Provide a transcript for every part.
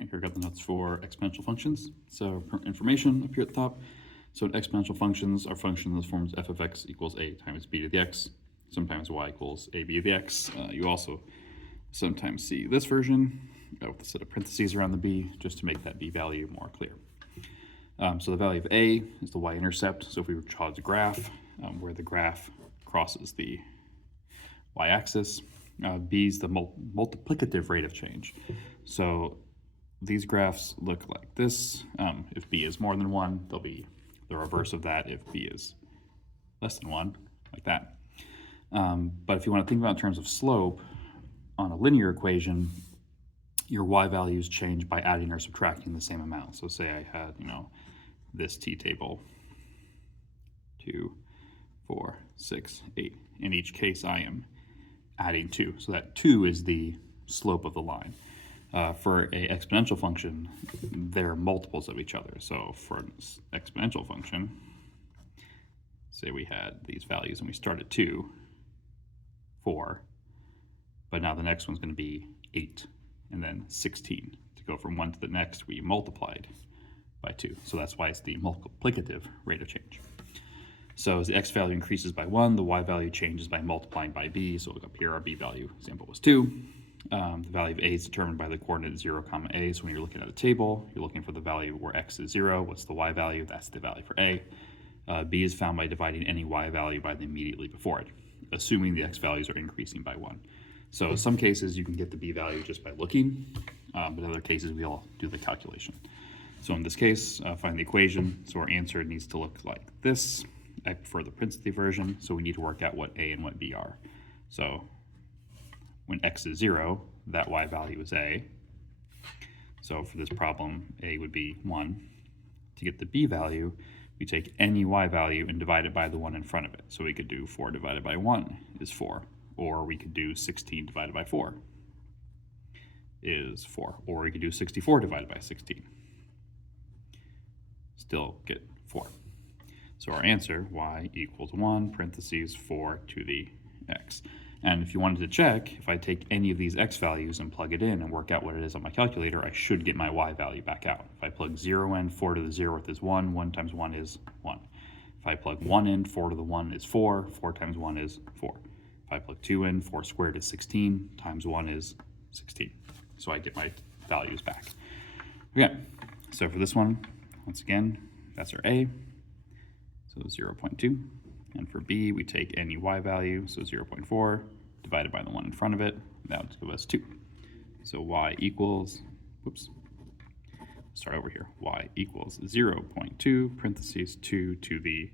Right here, got the notes for exponential functions. So information up here at the top. So in exponential functions, our function in this form is f of x equals a times b to the x. Sometimes y equals ab to the x. You also sometimes see this version with a set of parentheses around the b, just to make that b value more clear. So the value of a is the y-intercept. So if we were to draw a graph where the graph crosses the y-axis, b is the multiplicative rate of change. So these graphs look like this. If b is more than 1, they'll be the reverse of that if b is less than 1, like that. But if you want to think about in terms of slope, on a linear equation, your y values change by adding or subtracting the same amount. So say I had, this t-table, 2, 4, 6, 8. In each case, I am adding 2. So that 2 is the slope of the line. For an exponential function, they're multiples of each other. So for an exponential function, say we had these values and we start at 2, 4, but now the next one's going to be 8, and then 16. To go from one to the next, we multiplied by 2. So that's why it's the multiplicative rate of change. So as the x value increases by 1, the y value changes by multiplying by b. So look up here, our b value example was 2. The value of a is determined by the coordinate 0, a. So when you're looking at a table, you're looking for the value where x is 0. What's the y value? That's the value for a. B is found by dividing any y value by the immediately before it, assuming the x values are increasing by 1. So in some cases, you can get the b value just by looking, but in other cases, we'll do the calculation. So in this case, find the equation. So our answer needs to look like this. I prefer the parentheses version, so we need to work out what a and what b are. So when x is 0, that y value is a. So for this problem, a would be 1. To get the b value, we take any y value and divide it by the 1 in front of it. So we could do 4 divided by 1 is 4. Or we could do 16 divided by 4 is 4. Or we could do 64 divided by 16. Still get 4. So our answer, y equals 1, parentheses 4 to the x. And if you wanted to check, if I take any of these x values and plug it in and work out what it is on my calculator, I should get my y value back out. If I plug 0 in, 4 to the 0th is 1, 1 times 1 is 1. If I plug 1 in, 4 to the 1 is 4, 4 times 1 is 4. If I plug 2 in, 4 squared is 16, times 1 is 16. So I get my values back. Okay, so for this one, once again, that's our a, so 0.2. And for b, we take any y value, so 0.4, divided by the 1 in front of it. That would give us 2. So y equals, start over here. Y equals 0.2, parentheses 2 to the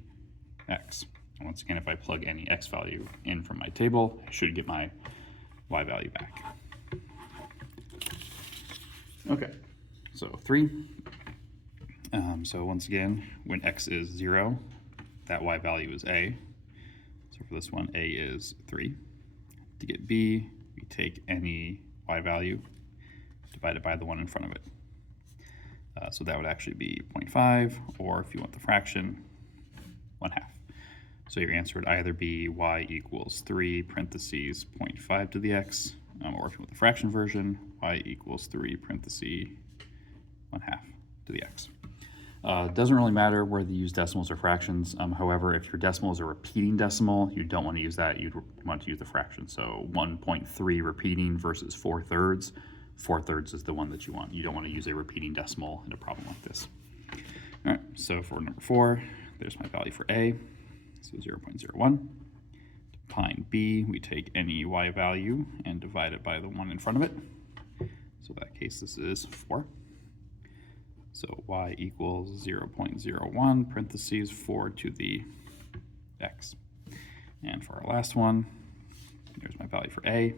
x. And once again, if I plug any x value in from my table, I should get my y value back. Okay, so 3. So once again, when x is 0, that y value is a. So for this one, a is 3. To get b, we take any y value, divided by the 1 in front of it. So that would actually be 0.5, or if you want the fraction, 1/2. So your answer would either be y equals 3, parentheses 0.5 to the x, or if you want the fraction version, y equals 3, parentheses 1/2 to the x. Doesn't really matter whether you use decimals or fractions. However, if your decimal is a repeating decimal, you don't want to use that. You'd want to use the fraction. So 1.3 repeating versus 4/3. 4/3 is the one that you want. You don't want to use a repeating decimal in a problem like this. All right, so for number 4, there's my value for a, so 0.01. To find b, we take any y value and divide it by the 1 in front of it. So in that case, this is 4. So y equals 0.01, parentheses 4 to the x. And for our last one, here's my value for a.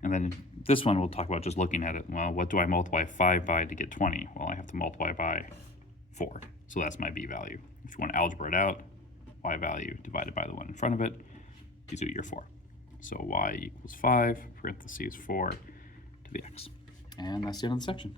And then this one we'll talk about just looking at it. Well, what do I multiply 5 by to get 20? Well, I have to multiply by 4. So that's my b value. If you want to algebra it out, y value divided by the 1 in front of it gives you your 4. So y equals 5, parentheses 4 to the x. And that's the end of the section.